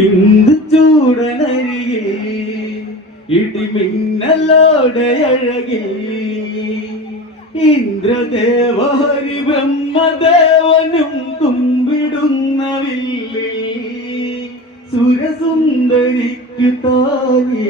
Indu ചൂടനരികെ ഇടിമിന്നലോടെ അഴകി Indradeva Hari ബ്രഹ്മദേവനും കുമ്പിടുന്ന Willy സുരസുന്ദരിക്കു താലി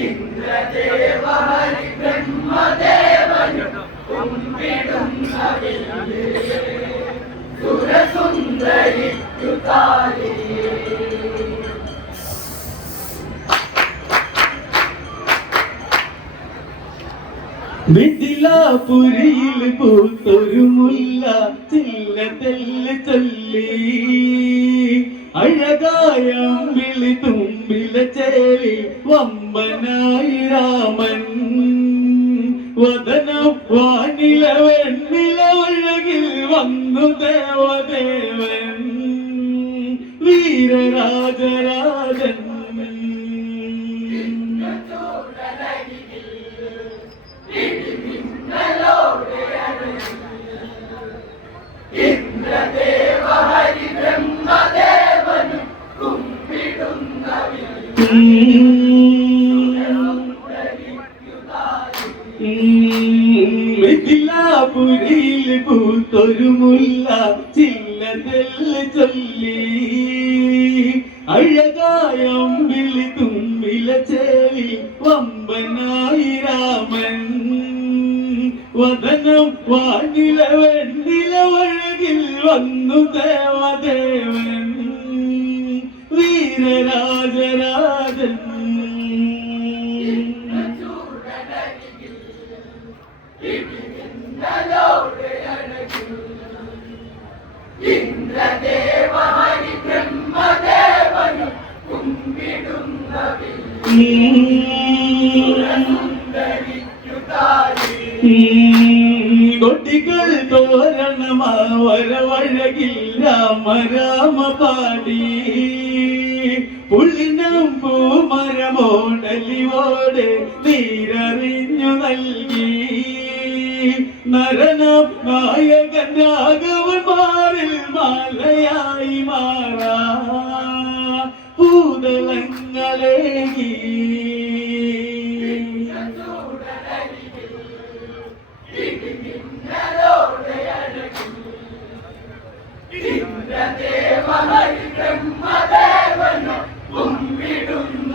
Indradeva Hari ബ്രഹ്മദേവനും കുമ്പിടുന്ന Willy സുരസുന്ദരിക്കു താലി. മിഥിലാപുരിയിൽ പൂത്തൊരു മുല്ല ചില്ലതെല്ല് ചൊല്ലി അഴകായം വിളി തുമ്പില ചേരി വമ്പനായി രാമൻ വദനം വാനില വെണ്ണില ഒഴകിൽ വന്നു ദേവദേവൻ വീരരാജരാജൻ ഇന്ദ്രദേവ ഹരി ബ്രഹ്മദേവനും കുമ്പിടുന്ന മിഥിലാപുരിയിൽ പൂത്തൊരു മുല്ല ചില്ലതെല്ല് ചൊല്ലി അഴകായം വിളി തുമ്പില ചേരി വമ്പനായി രാമൻ വദനം വാനില വെണ്ണില ഒഴകിൽ വന്നു ദേവദേവൻ വീരരാജരാജൻ ഇന്ദ്രദേവ ഹരി ബ്രഹ്മദേവനും കുമ്പിടുന്ന കൊട്ടികൾ തോരണമാവരവഴകിൽ രാമ രാമ പാടി പുള്ളിനം പൂമരമോടലിവോടെ നീരറിഞ്ഞു നൽകി നരനം നായകൻ രാഘവൻ മാറിൽ മാലയായി മാറാ ഭൂതലങ്ങളേകി ഇന്ദ്രദേവ ഹരി ബ്രഹ്മദേവനും കുമ്പിടുന്ന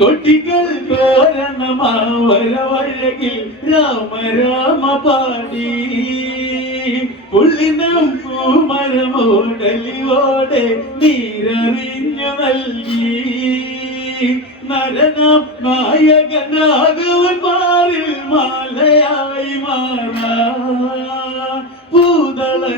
കൊട്ടികൾ തോരണമാവരവഴകിൽ രാമ രാമ പാടി പുള്ളിനം പൂമരമോടലിവോടെ നീരറിഞ്ഞു നൽകി നരനം നായകനാകവൻ മാറിൽ മാലയായി മാറാ ഭൂതളങ്ങളേകി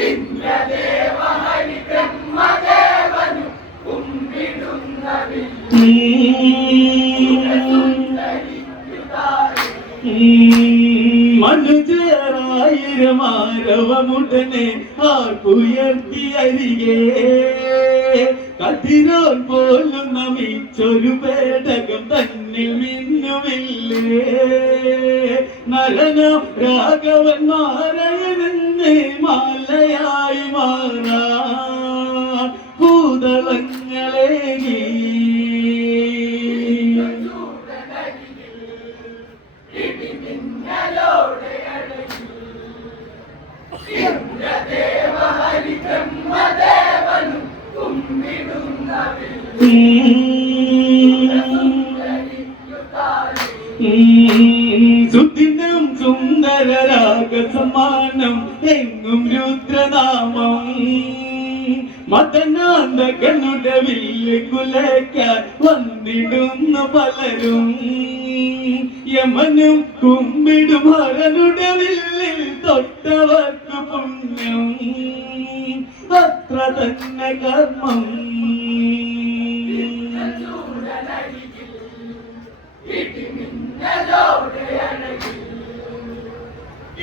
ഇന്ദ്രദേവ ഹരി ബ്രഹ്മദേവനും കുമ്പിടുന്ന മനുജരായിരമാരവമുടനെ ആർപ്പുയർത്തി അരികെ കതിരോൻ പോലും നമിച്ചൊരു പേടകം തന്നിൽ മിന്നുമില്ലേ നരനം രാഘവൻ മാരയനെന്ന് മാലയായി മാറാ ഭൂതളങ്ങളേകി ഇന്ദ്രദേവ ഹരി ബ്രഹ്മദേവനും കുമ്പിടുന്ന സുദിനം സുന്ദര രാഗസമാനം എങ്ങും രുദ്രനാമം മതനാന്തകനുടെ വില്ല് കുലയ്ക്കാൻ വന്നിടുന്നു പലരും യമനും കുമ്പിടും ഹരനുടെ വില്ലിൽ തൊട്ടവർക്ക് പുണ്യം അത്ര തന്നെ കർമ്മം ഇടിമിന്നലോടെ അഴകിൽ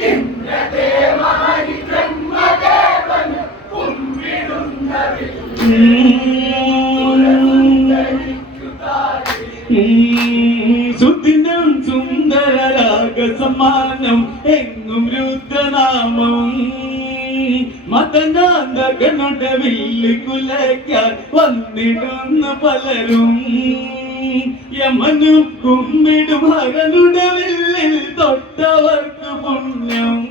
ഇന്ദ്രദേവ ഹരിബ്രഹ്മദേവന് കുമ്പിടുന്ന സുദിനം സുന്ദര രാഗസമാനം എങ്ങും രുദ്രനാമം മതനാന്തകനുടെ വില്ല് കുലയ്ക്കാൻ വന്നിടുന്ന പലരും യമനും കുമ്മിടും ഹരനുടെ വില്ലിൽ തൊട്ടവർക്ക് പുണ്യം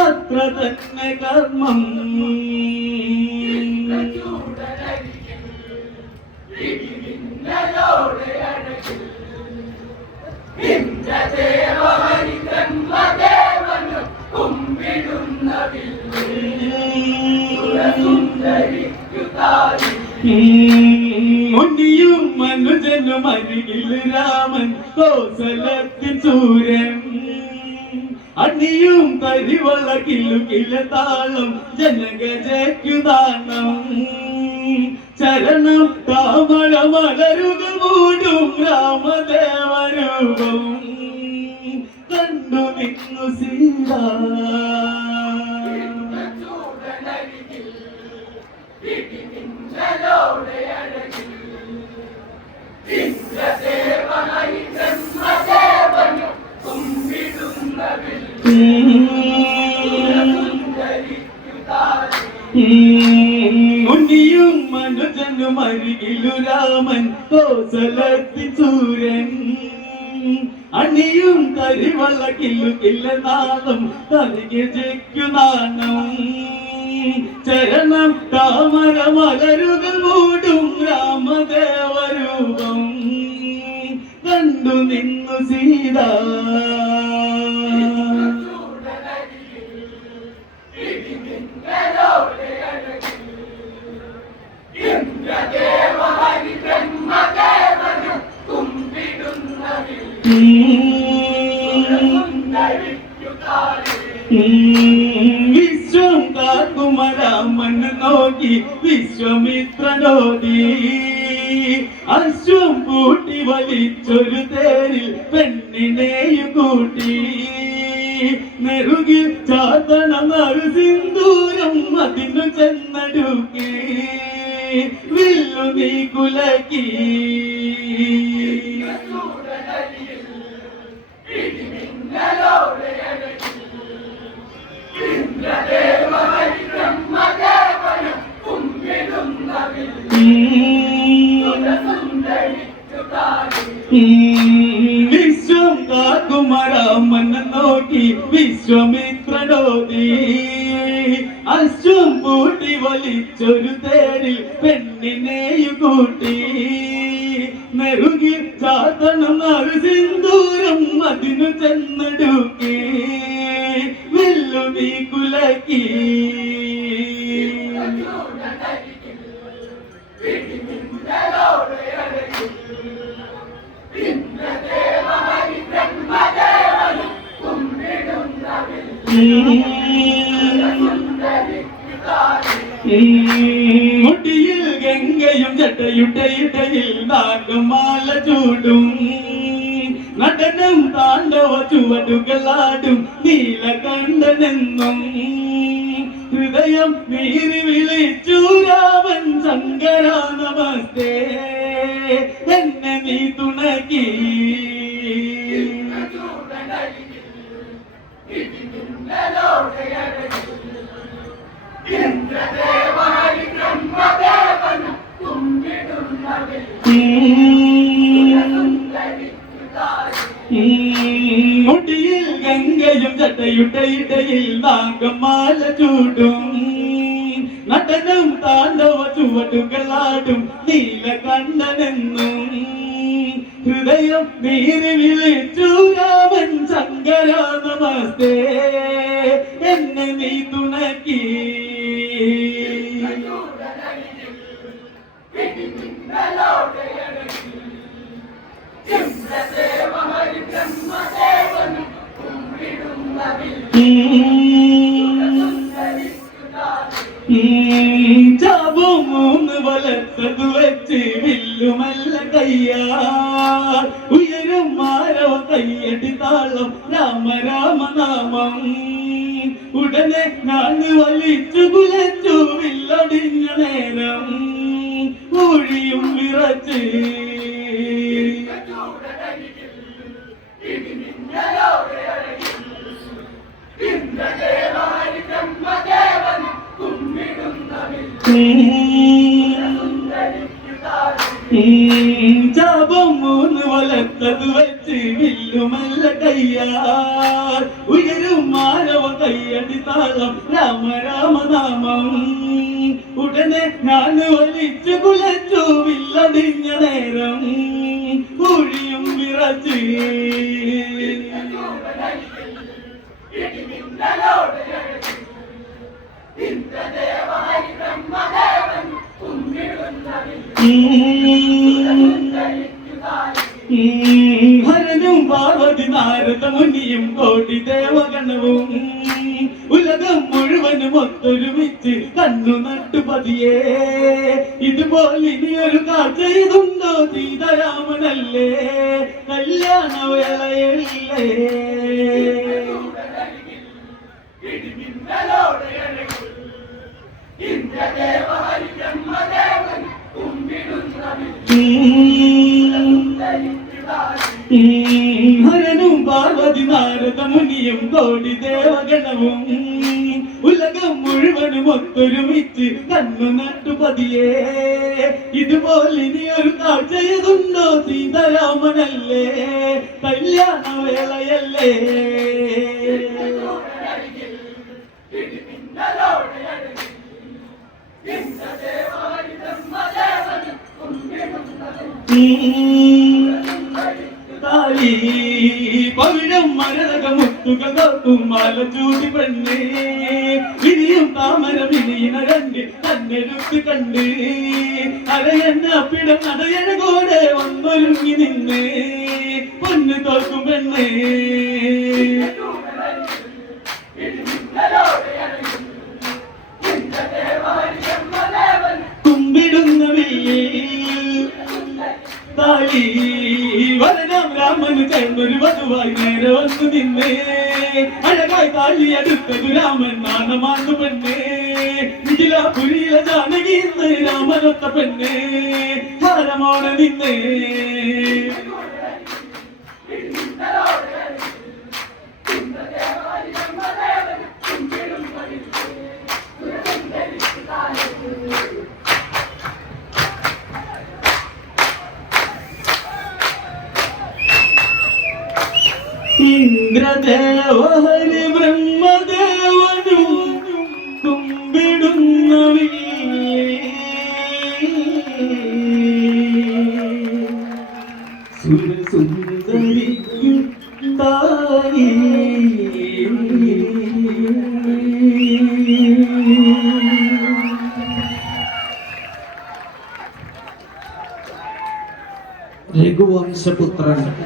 അത്ര തന്നെ കർമ്മം ഇടിമിന്നലോടെ അഴകിൽ ഇന്ദ്രദേവ ഹരിബ്രഹ്മദേവന് കുമ്പിടുന്ന മുനിയും മനുജനും അരികിൽ രാമൻ കോസലത്തിൻ സൂര്യൻ അണിയും തരിവള കിലുകില താളം ജനഗജയ്ക്കുദാനം ചരണം താമര മലരുകൾ മൂടും രാമദേവരൂപം കണ്ടു നിന്നു സീത ഇടിമിന്നലോടെ അഴകിൽ ഇന്ദ്രദേവ ഹരിബ്രഹ്മദേവന് കുമ്പിടുന്ന മുനിയും മനുജനും അരികിലു രാമൻ കോസലത്തിൻ സൂര്യൻ അണിയും തരിവള കിലുകില്ല നാളം തനികജയ്ക്കുദാനം ചരണം താമര മലരുകൾ മൂടും രാമദേവരൂപം കണ്ടു നിന്നു സീത ഇടിമിന്നലോടെ അഴകിൽ ഇന്ദ്രദേവ ഹരിബ്രഹ്മദേവന് കുമ്പിടുന്ന വിശ്വം കാക്കുമരാമന് നോക്കി വിശ്വമിത്രനോദി അശ്വം കൂട്ടി വലിച്ചൊരു തേരിൽ പെണ്ണിനെയും കൂട്ടി നെറുകിൽ ചാത്തണം സിന്ദൂരം അതിനു ചെന്നടുക്കി വില്ലു നീ കുലക്കി ഇടിമിന്നലോടെ അഴകിൽ ഇന്ദ്രദേവ ഹരിബ്രഹ്മദേവന് കുമ്പിടുന്ന വിശ്വം കാക്കുമരാമന് നോക്കി വിശ്വമിത്രനോദി അശ്വം കൂട്ടി വലിച്ചൊരു തേരിൽ പെണ്ണിനെയും കൂട്ടി നെറുകിൽ ചാത്തണം സിന്ദൂരം അതിനു ചെന്നടുക്കി വില്ലു നീ കുലക്കി ഇടിമിന്നലോടെ അഴകിൽ ഇന്ദ്രദേവ ഹരിബ്രഹ്മദേവന് കുമ്പിടുന്ന മുടിയിൽ ഗംഗയും ജട്ടയുട്ടയിട്ടയിൽ നാഗമാല ചൂടും നടനം താണ്ഡവ ചുവടുകളാടും നീലകണ്ഠനെന്നും ഹൃദയം നീറി വിളിച്ചു രാമൻ ശങ്കര നമസ്തേ എന്നെ നീ തുണക്കി ഇടിമിന്നലോടെ അഴകിൽ ഇന്ദ്രദേവ ഹരിബ്രഹ്മദേവന് കുമ്പിടുന്ന മുടിയിൽ ഗംഗയും ജട്ടയുട്ടയിട്ടയിൽ നാഗമാല ചൂടും നടനം താണ്ഡവ ചുവടുകളാടും നീലകണ്ഠനെന്നും ഹൃദയം നീറി വിളിച്ചു രാമൻ ശങ്കര നമസ്തേ എന്നെ നീ തുണക്കി ഇടിമിന്നലോടെ അഴകിൽ ഇന്ദ്രദേവ ഹരിബ്രഹ്മദേവന് കുമ്പിടുന്ന ചാവും മൂന്ന് വലത്തതു വെച്ച് വില്ലുമല്ല കയ്യാ ഉയരും മാരവ കയ്യടി താളം രാമ രാമ നാമം ഉടനെ ഞാൻ വലിച്ചു കുലച്ചു വില്ലടിഞ്ഞ നേരം ഊഴിയും വിറച്ച് ജാപം മൂന്ന് വലത്തത് വെച്ച് വില്ലുമല്ല കയ്യാർ ഉയരും മാനവ കയ്യടി താളം രാമ രാമ നാമം ഉടനെ ഞാൻ വലിച്ചു കുലച്ചു വില്ലടിഞ്ഞ നേരം ഊഴിയും വിറച്ച് ഹരനും പാർവതി നാരദ മുനിയും കോടി ദേവഗണവും ഉലകം മുഴുവനും ഒത്തൊരുമിച്ച് കണ്ണു നട്ടുപതിയേ ഇതുപോലെ ഇനിയൊരു കാഴ്ച ഇതുണ്ടോ സീതാരാമനല്ലേ കല്യാണവേളയല്ലേ ഹരനും പാർവതി നാരദ മുനിയും കോടി ദേവഗണവും ഉലകം മുഴുവനും ഒത്തൊരുമിച്ച് കണ്ണു നട്ടുപതിയേ ഇതുപോലെ ഇനിയൊരു കാഴ്ച ഇതുണ്ടോ സീതാരാമനല്ലേ കല്യാണവേളയല്ലേ പവിഴം മരതക മുത്തുകൾ തോക്കും മാല ചൂടി പെണ്ണ് വിരിയും താമരം ഇനിയിന കണ്ട് കണ്ണെടുത്ത് കണ്ട് അരയെന്ന പിടം നടയന കൂടെ വന്നൊരുങ്ങി നിന്ന് പൊന്ന് തോക്കും പെണ്ണ് കുമ്പിടുന്ന താലി വരനാം രാമന് ചേർന്നൊരു വധുവായി നേരെ വന്നു നിന്നേ അഴകായി താലി അടുത്തത് രാമൻ നാണമാന്നു പെണ്ണേ നിഖിലാപുരിയിലെ ജാനകി ഇന്ന് രാമനൊത്ത പെണ്ണേ ഹാരമോടെ നിന്നേ ഇന്ദ്രദേവ ഹരി ബ്രഹ്മദേവനും കുമ്പിടുന്ന സുരസുന്ദരിക്കും തായി രഘുവംശപുത്രൻ